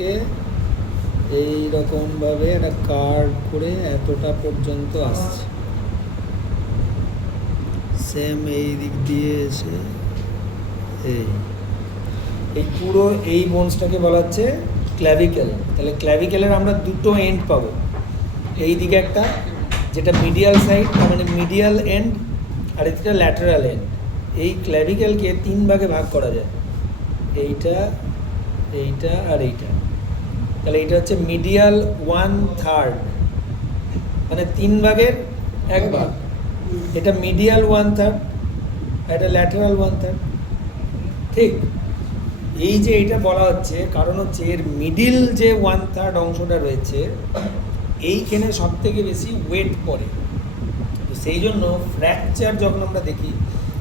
থেকে এই রকমভাবে একটা কার্ভ করে এতটা পর্যন্ত আসছে, সেম এই দিক দিয়ে এসে এই পুরো এই বোনসটাকে বলা হচ্ছে ক্ল্যাভিকেল। তাহলে ক্ল্যাভিকেলের আমরা দুটো এন্ড পাবো, এই দিকে একটা যেটা মিডিয়াল সাইড, তার মানে মিডিয়াল এন্ড, আর এটা ল্যাটারাল এন্ড। এই ক্ল্যাভিকেলকে 3 ভাগে ভাগ করা যায়, এইটা, এইটা আর এইটা। তাহলে এটা হচ্ছে মিডিয়াল 1/3, মানে 3 ভাগের 1 ভাগ। এটা মিডিয়াল 1/3, এটা ল্যাটারাল 1/3। ঠিক, এই যে এইটা বলা হচ্ছে কারণ হচ্ছে এর মিডিল যে 1/3 অংশটা রয়েছে এইখানে সব থেকে বেশি ওয়েট পড়ে। তো সেই জন্য ফ্র্যাকচার যখন আমরা দেখি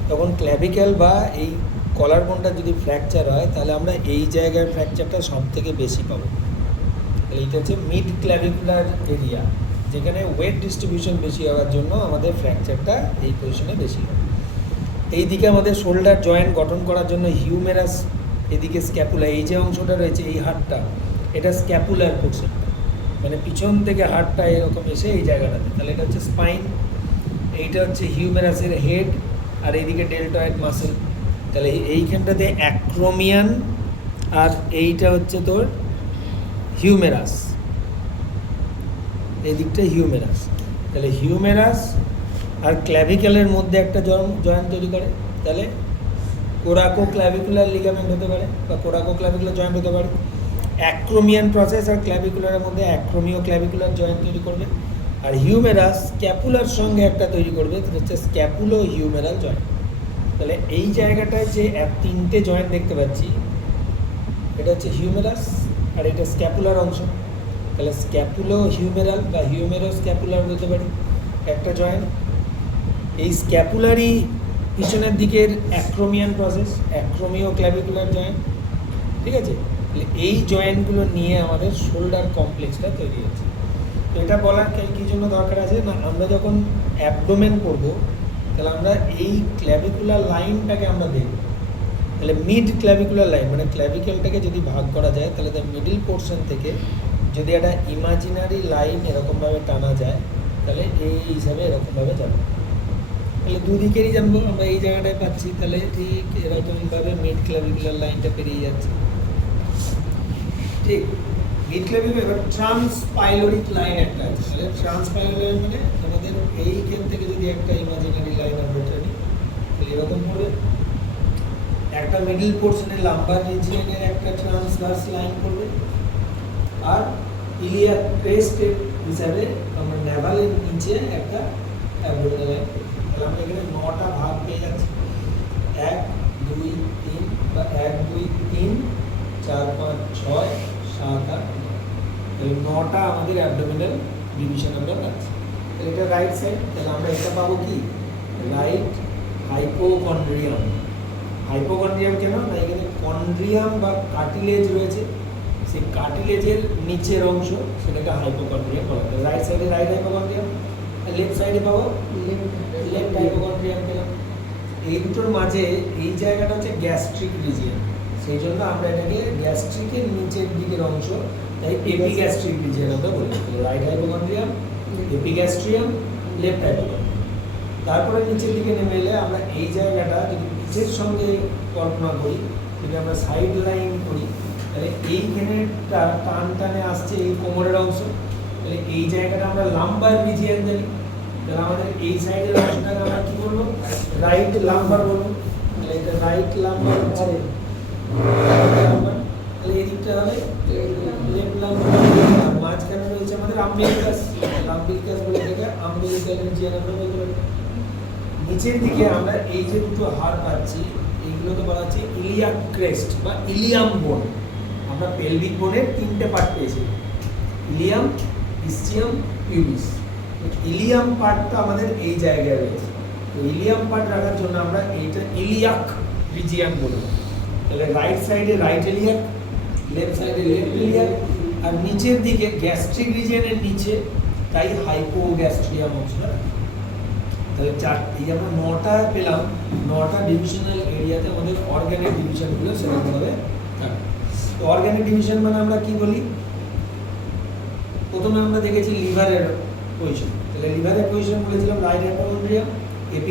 তখন ক্ল্যাভিকেল বা এই কলার বোনটা যদি ফ্র্যাকচার হয় তাহলে আমরা এই জায়গার ফ্র্যাকচারটা সব থেকে বেশি পাবো। তাহলে এইটা হচ্ছে মিড ক্ল্যাভিকুলার এরিয়া, যেখানে ওয়েট ডিস্ট্রিবিউশন বেশি হওয়ার জন্য আমাদের ফ্র্যাকচারটা এই পজিশনে বেশি হয়। এইদিকে আমাদের শোল্ডার জয়েন্ট গঠন করার জন্য হিউমেরাস, এদিকে স্ক্যাপুলা, এই যে অংশটা রয়েছে এই হাড়টা, এটা স্ক্যাপুলার পোর্শন, মানে পিছন থেকে হাড়টা এরকম এসে এই জায়গাটাতে, তাহলে এটা হচ্ছে স্পাইন। এইটা হচ্ছে হিউমেরাসের হেড, আর এইদিকে ডেল্টয়েড মাসেল। তাহলে এইখানটাতে অ্যাক্রোমিয়ান, আর এইটা হচ্ছে তোর হিউমেরাস, এই দিকটা হিউমেরাস। তাহলে হিউমেরাস আর ক্ল্যাভিকেলের মধ্যে একটা জয়েন্ট তৈরি করে, তাহলে কোরাকো ক্ল্যাভিকুলার লিগামেন্ট হতে পারে বা কোরাকো ক্ল্যাভিকুলার জয়েন্ট হতে পারে। অ্যাক্রোমিয়ান প্রসেস আর ক্ল্যাভিকুলারের মধ্যে অ্যাক্রোমিও ক্ল্যাভিকুলার জয়েন্ট তৈরি করবে। আর হিউমেরাস স্ক্যাপুলার সঙ্গে একটা তৈরি করবে, সেটা হচ্ছে স্ক্যাপুলো হিউমেরাল জয়েন্ট। তাহলে এই জায়গাটায় যে 3টে জয়েন্ট দেখতে পাচ্ছি, এটা হচ্ছে হিউমেরাস আর এটা স্ক্যাপুলার অংশ। তাহলে স্ক্যাপুলো হিউমেরাল বা হিউমেরো স্ক্যাপুলার বলতে পারি একটা জয়েন্ট। এই স্ক্যাপুলারই পিছনের দিকের অ্যাক্রোমিয়ান প্রসেস, অ্যাক্রোমিও ক্ল্যাভিকুলার জয়েন্ট। ঠিক আছে, তাহলে এই জয়েন্টগুলো নিয়ে আমাদের শোল্ডার কমপ্লেক্সটা তৈরি হচ্ছে। তো এটা বলার কী জন্য দরকার আছে না, আমরা যখন অ্যাবডোমেন করব তাহলে আমরা এই ক্ল্যাভিকুলার লাইনটাকে আমরা দেখব। তাহলে মিড ক্ল্যাভিকুলার লাইন মানে ক্ল্যাভিকেলটাকে যদি ভাগ করা যায় তাহলে তার মিডিল পোর্শন থেকে যদি একটা ইমাজিনারি লাইন এরকমভাবে টানা যায় তাহলে এই হিসাবে এরকমভাবে যাবে। তাহলে দুদিকেরই জানবো, আমরা এই জায়গাটায় পাচ্ছি, তাহলে ঠিক এরকমভাবে মিড ক্ল্যাভিকুলার লাইনটা পেরিয়ে যাচ্ছে। ঠিক, মিড ক্ল্যাভিকুলার। এবার ট্রান্সপাইলোরিক লাইন একটা আছে, তাহলে ট্রান্সপাইলোরিক মানে আমাদের এইখান থেকে যদি একটা ইমাজিনারি লাইন আমরা টানি তাহলে এরকম করে একটা মিডল পোর্শনে লাম্বার রিজিয়নের একটা ট্রান্সভার্স লাইন করবে, আর ইলিয়াক ক্রেস্ট হিসাবে আমরা নেভালের নিচে একটা অ্যাবডোমিনাল লাইন করব। তাহলে আমরা এখানে 9টা ভাগ পেয়ে যাচ্ছি, 1 2 3 বা 1 2 3 4 5 6 7 8, এই 9টা আমাদের অ্যাবডোমিনাল ডিভিশন আমরা পাচ্ছি। তাহলে এটা রাইট সাইড, তাহলে আমরা এটা পাবো কি, রাইট হাইপোকন্ড্রিয়াম। হাইপোকন্ড্রিয়াম কেন না, এখানে কন্ড্রিয়াম বা কার্টিলেজ রয়েছে, সেই কার্টিলেজের নিচের অংশ সেটাকে হাইপোকন্ড্রিয়াম বলা হয়। রাইট সাইডে রাইট হাইপোকন্ড্রিয়াম, আর লেফট সাইডে পাবো লেফট হাইপোকন্ড্রিয়াম পেলাম। এই দুটোর মাঝে এই জায়গাটা হচ্ছে গ্যাস্ট্রিক রিজিয়ন, সেই জন্য আমরা এটাকে গ্যাস্ট্রিকের নিচের দিকের অংশ, তাই এপিগ্যাস্ট্রিক রিজিয়ন আমরা বলি। Right hypochondrium, epigastrium, left hypochondrium. তারপরে নিচের দিকে নেমে এলে আমরা এই জায়গাটা যদি পিচের সঙ্গে কল্পনা করি, যদি আমরা সাইড লাইন করি তাহলে এইখানে টান টানে আসছে এই কোমরের অংশ, তাহলে এই জায়গাটা আমরা লাম্বার রিজিয়ন জানি। তাহলে আমাদের এই সাইডের অংশটাকে আমরা কী বলবো, রাইট লাম্বার বলবো। তাহলে এটা রাইট লাম্বার হচ্ছে লাম্বার, তাহলে এই দিকটা হবে লেফট লাম্বার। আর মাঝখানে রয়েছে আমাদের আম্বিলিকাস, আম্বিলিকাস বলে এটাকে আম্বিলিকাল রিজিয়ন আমরা বলতে পারি। নিচের দিকে আমরা এই যে দুটো হাড় পাচ্ছি এইগুলোকে বলা হচ্ছে ইলিয়াক ক্রেস্ট বা ইলিয়াম বোন। আমরা পেলভিক বোনের 3টে পার্ট পেয়েছি, ইলিয়াম, ইসচিয়াম, পিউবিস। ইলিয়াম পার্টটা আমাদের এই জায়গায় রয়েছে, তো ইলিয়াম পার্ট রাখার জন্য আমরা এইটা ইলিয়াক রিজিয়ন বলব। তাহলে রাইট সাইডে রাইট ইলিয়াক, লেফট সাইডে লেফট ইলিয়াক, আর নিচের দিকে গ্যাস্ট্রিক রিজিয়নের নিচে তাই হাইপোগ্যাস্ট্রিয়াম অংশটা। তাহলে এই আমরা 9টা পেলাম, 9টা ডিভিশনাল এরিয়াতে আমাদের অর্গানের ডিভিশনগুলো সেরকমভাবে থাকে। তো অর্গানিক ডিভিশন মানে আমরা কি বলি, প্রথমে আমরা দেখেছি লিভারের পজিশন, তাহলে লিভারের পজিশন বলেছিলাম রাইট অ্যাপোকন্ড্রিয়াম,